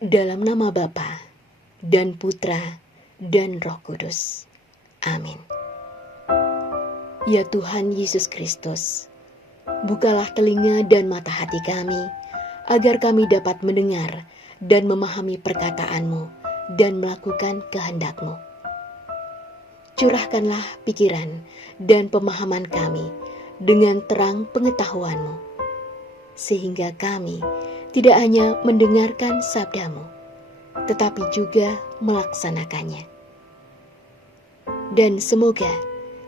Dalam nama Bapa dan Putra dan Roh Kudus. Amin. Ya Tuhan Yesus Kristus, bukalah telinga dan mata hati kami, agar kami dapat mendengar dan memahami perkataan-Mu dan melakukan kehendak-Mu. Curahkanlah pikiran dan pemahaman kami dengan terang pengetahuan-Mu, sehingga kami tidak hanya mendengarkan sabda-Mu, tetapi juga melaksanakannya. Dan semoga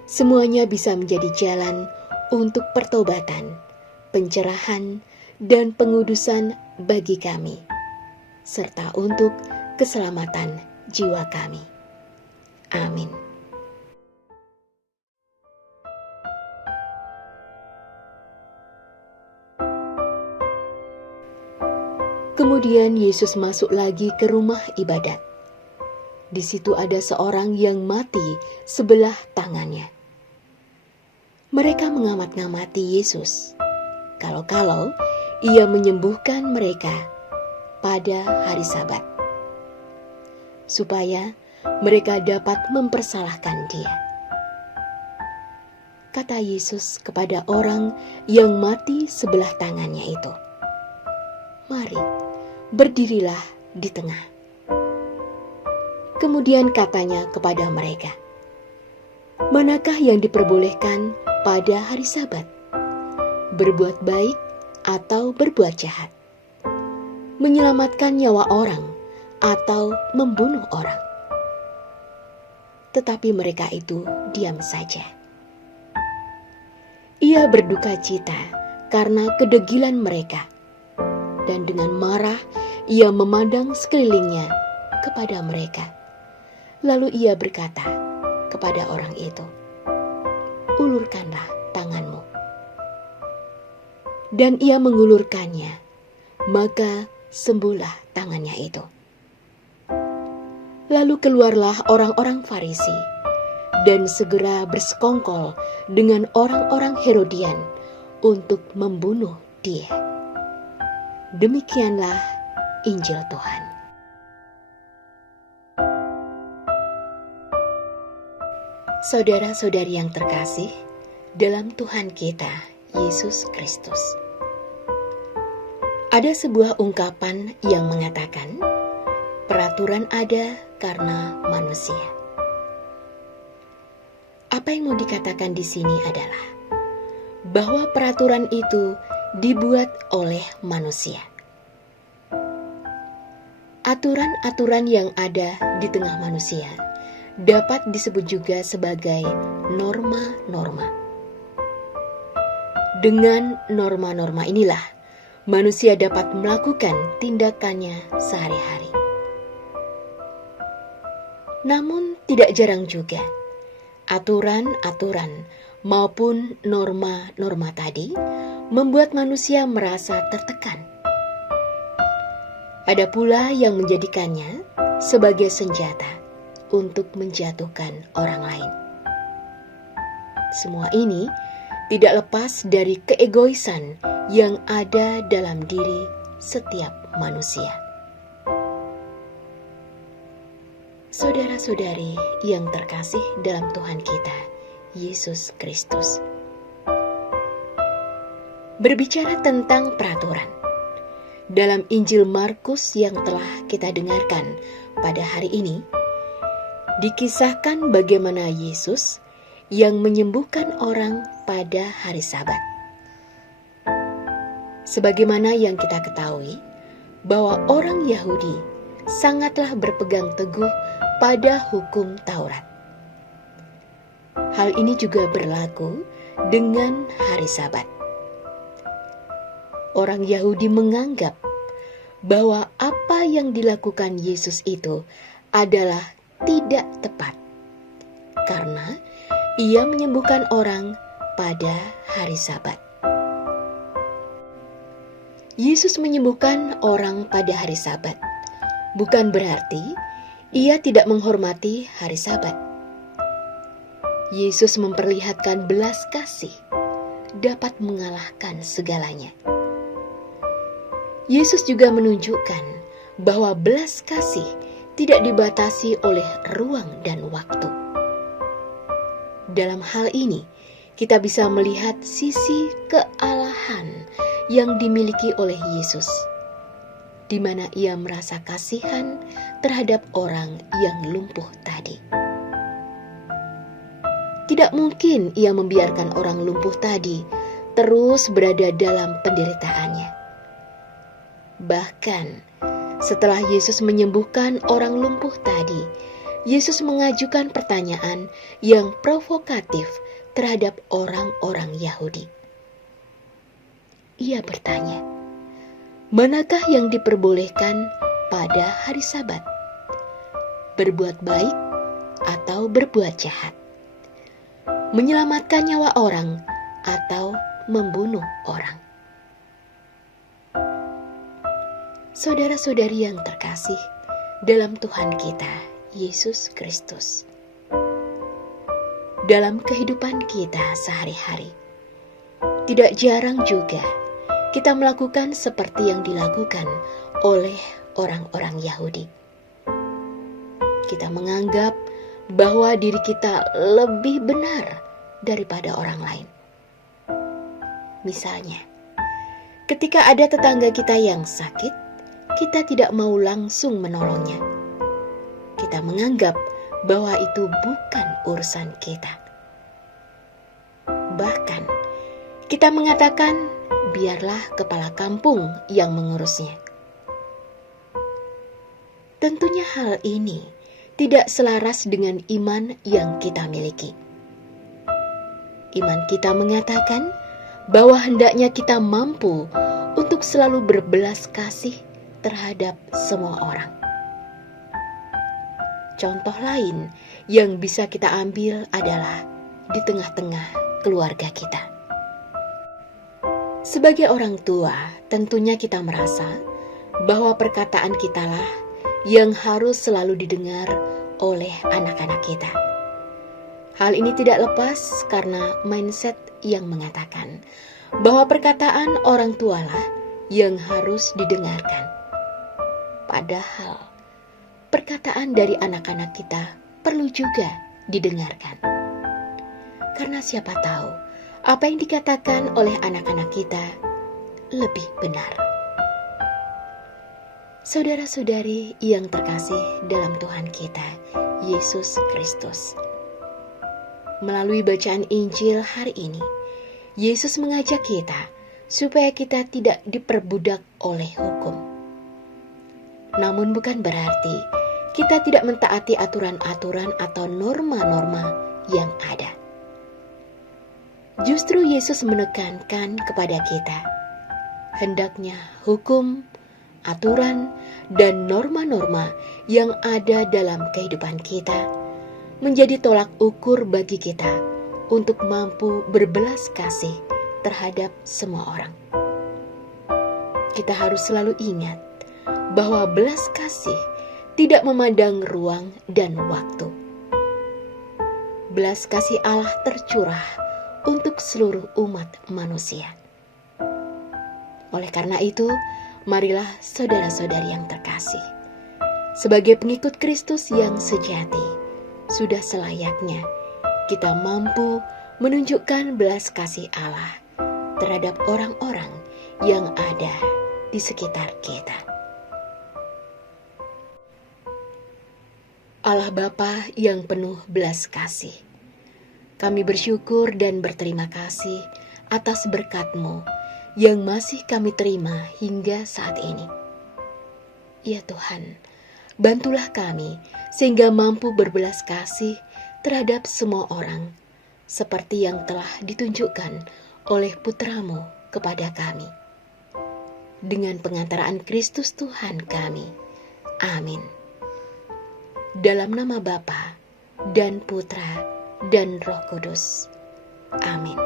semuanya bisa menjadi jalan untuk pertobatan, pencerahan, dan pengudusan bagi kami, serta untuk keselamatan jiwa kami. Amin. Kemudian Yesus masuk lagi ke rumah ibadat. Di situ ada seorang yang mati sebelah tangannya. Mereka mengamat-ngamati Yesus, kalau-kalau ia menyembuhkan mereka pada hari Sabat, supaya mereka dapat mempersalahkan Dia. Kata Yesus kepada orang yang mati sebelah tangannya itu, "Mari, berdirilah di tengah." Kemudian katanya kepada mereka, "Manakah yang diperbolehkan pada hari Sabat? Berbuat baik atau berbuat jahat? Menyelamatkan nyawa orang atau membunuh orang?" Tetapi mereka itu diam saja. Ia berduka cita karena kedegilan mereka, dan dengan marah ia memandang sekelilingnya kepada mereka. Lalu ia berkata kepada orang itu, "Ulurkanlah tanganmu." Dan ia mengulurkannya, maka sembuhlah tangannya itu. Lalu keluarlah orang-orang Farisi dan segera bersekongkol dengan orang-orang Herodian untuk membunuh Dia. Demikianlah Injil Tuhan. Saudara-saudari yang terkasih dalam Tuhan kita Yesus Kristus, ada sebuah ungkapan yang mengatakan, peraturan ada karena manusia. Apa yang mau dikatakan di sini adalah bahwa peraturan itu dibuat oleh manusia. Aturan-aturan yang ada di tengah manusia dapat disebut juga sebagai norma-norma. Dengan norma-norma inilah manusia dapat melakukan tindakannya sehari-hari. Namun tidak jarang juga aturan-aturan maupun norma-norma tadi membuat manusia merasa tertekan. Ada pula yang menjadikannya sebagai senjata untuk menjatuhkan orang lain. Semua ini tidak lepas dari keegoisan yang ada dalam diri setiap manusia. Saudara-saudari yang terkasih dalam Tuhan kita, Yesus Kristus. Berbicara tentang peraturan, dalam Injil Markus yang telah kita dengarkan pada hari ini, dikisahkan bagaimana Yesus yang menyembuhkan orang pada hari Sabat. Sebagaimana yang kita ketahui, bahwa orang Yahudi sangatlah berpegang teguh pada hukum Taurat. Hal ini juga berlaku dengan hari Sabat. orang Yahudi menganggap bahwa apa yang dilakukan Yesus itu adalah tidak tepat, karena ia menyembuhkan orang pada hari Sabat. Yesus menyembuhkan orang pada hari Sabat bukan berarti ia tidak menghormati hari Sabat. Yesus memperlihatkan belas kasih dapat mengalahkan segalanya. Yesus juga menunjukkan bahwa belas kasih tidak dibatasi oleh ruang dan waktu. Dalam hal ini, kita bisa melihat sisi kealahan yang dimiliki oleh Yesus, di mana ia merasa kasihan terhadap orang yang lumpuh tadi. Tidak mungkin ia membiarkan orang lumpuh tadi terus berada dalam penderitaannya. Bahkan setelah Yesus menyembuhkan orang lumpuh tadi, Yesus mengajukan pertanyaan yang provokatif terhadap orang-orang Yahudi. Ia bertanya, manakah yang diperbolehkan pada hari Sabat? Berbuat baik atau berbuat jahat? Menyelamatkan nyawa orang atau membunuh orang? Saudara-saudari yang terkasih dalam Tuhan kita, Yesus Kristus. Dalam kehidupan kita sehari-hari, tidak jarang juga kita melakukan seperti yang dilakukan oleh orang-orang Yahudi. Kita menganggap bahwa diri kita lebih benar daripada orang lain. Misalnya, ketika ada tetangga kita yang sakit, kita tidak mau langsung menolongnya. Kita menganggap bahwa itu bukan urusan kita. Bahkan, kita mengatakan, biarlah kepala kampung yang mengurusnya. Tentunya hal ini tidak selaras dengan iman yang kita miliki. Iman kita mengatakan bahwa hendaknya kita mampu untuk selalu berbelas kasih terhadap semua orang. Contoh lain yang bisa kita ambil adalah di tengah-tengah keluarga kita. Sebagai orang tua, tentunya kita merasa bahwa perkataan kitalah yang harus selalu didengar oleh anak-anak kita. Hal ini tidak lepas karena mindset yang mengatakan bahwa perkataan orang tualah yang harus didengarkan. Padahal, perkataan dari anak-anak kita perlu juga didengarkan. Karena siapa tahu apa yang dikatakan oleh anak-anak kita lebih benar. Saudara-saudari yang terkasih dalam Tuhan kita, Yesus Kristus. Melalui bacaan Injil hari ini, Yesus mengajak kita supaya kita tidak diperbudak oleh hukum. Namun bukan berarti kita tidak mentaati aturan-aturan atau norma-norma yang ada. Justru Yesus menekankan kepada kita, hendaknya hukum, aturan, dan norma-norma yang ada dalam kehidupan kita menjadi tolak ukur bagi kita untuk mampu berbelas kasih terhadap semua orang. Kita harus selalu ingat bahwa belas kasih tidak memandang ruang dan waktu. Belas kasih Allah tercurah untuk seluruh umat manusia. Oleh karena itu, marilah saudara-saudari yang terkasih, sebagai pengikut Kristus yang sejati, sudah selayaknya kita mampu menunjukkan belas kasih Allah terhadap orang-orang yang ada di sekitar kita. Allah Bapa yang penuh belas kasih, kami bersyukur dan berterima kasih atas berkat-Mu yang masih kami terima hingga saat ini. Ya Tuhan, bantulah kami sehingga mampu berbelas kasih terhadap semua orang, seperti yang telah ditunjukkan oleh Putra-Mu kepada kami. dengan pengantaraan Kristus Tuhan kami. Amin. Dalam nama Bapa dan Putra dan Roh Kudus. Amin.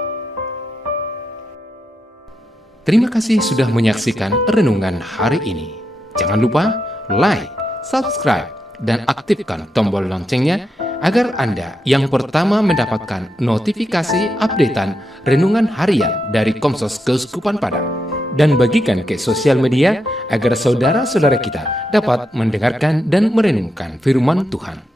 Terima kasih sudah menyaksikan renungan hari ini. Jangan lupa like, subscribe, dan aktifkan tombol loncengnya agar Anda yang pertama mendapatkan notifikasi updatean renungan harian dari Komsos Keuskupan Padang. Dan bagikan ke sosial media agar saudara-saudara kita dapat mendengarkan dan merenungkan firman Tuhan.